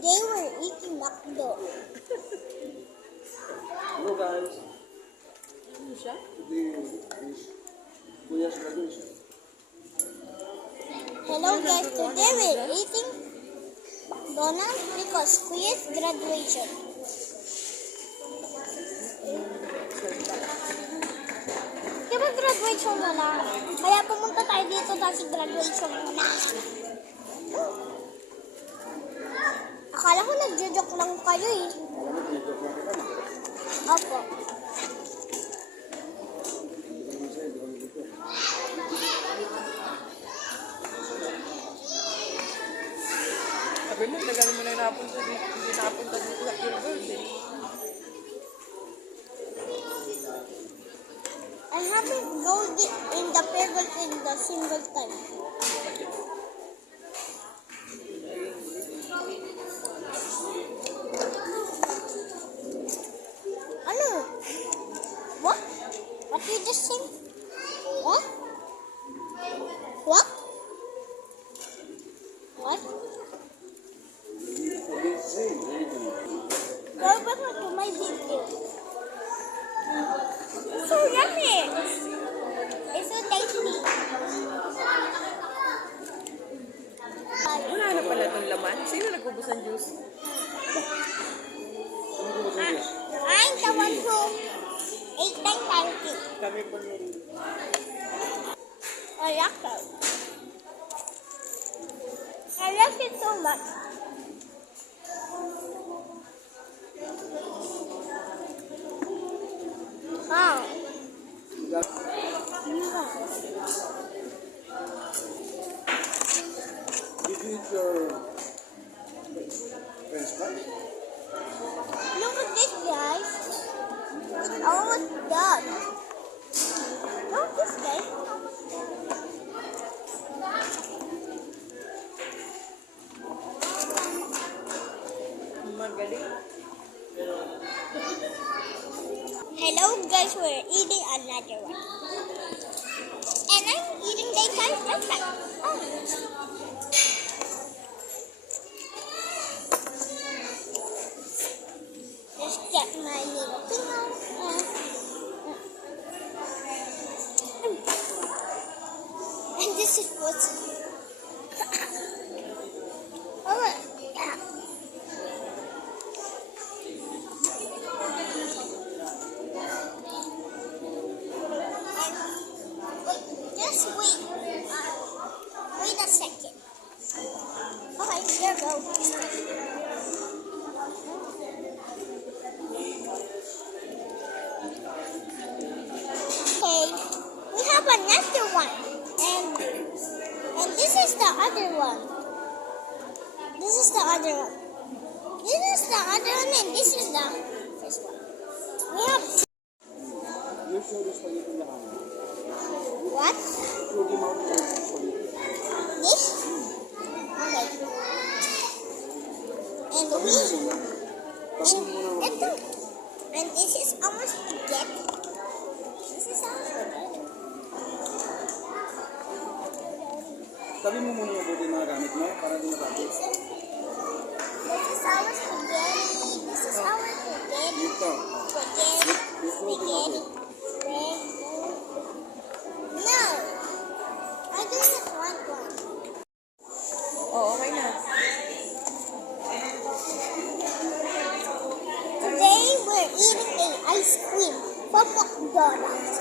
Today we're eating McDo. Hello guys. Ano siya? Today is Kuya's graduation. Hello guys, today we're eating McDonald's because Kuya's graduation. Diba graduation na lang? Kaya pumunta tayo dito dahil graduation muna. Akala ko nagjo-joke lang kayo eh. Alam mo, tinidok lang kita na. Opo. Hindi ko naman sa'yo, hindi ko naman dito. Sabi mo, tagal mo na napunta dito. Hindi nakapunta dito sa Pure Gold eh. I haven't go in the pivot in the single time. Ano? What? What you just say? What? What? What? I didn't say anything. Go back to my video. It's so yummy. It's so tasty. Wala na pala itong laman. Sino nagubos ng juice? Ano ko ba sa Diyos? I'm the one who ate my pancake. Kami po yun. I like that. I like it so much. Wow. Did you eat your French fries? Look at this, guys. It's almost done. Look at this, guys. Magaling. Hello, guys. We're eating another one. And I'm eating daytime french fries. Oh. Let's get my little finger. And this is what's. Oh, yeah. Wait, just wait. Wait a second. Okay, there we go. Okay, we have another one, and this is the other one. This is the other one. This is the other one, and this is the first one. We have You show the spaghetti na kami. what? Show them how to eat spaghetti. This? Okay. And we and this is our spaghetti. This is our spaghetti. Sabi mo muna mabuti yung mga gamit mo para di matapos. This is our spaghetti. This is our spaghetti. Dito. Spaghetti. You show them how to. No, I do not want one. Oo, okay na. Today we're eating a ice cream from McDonald's.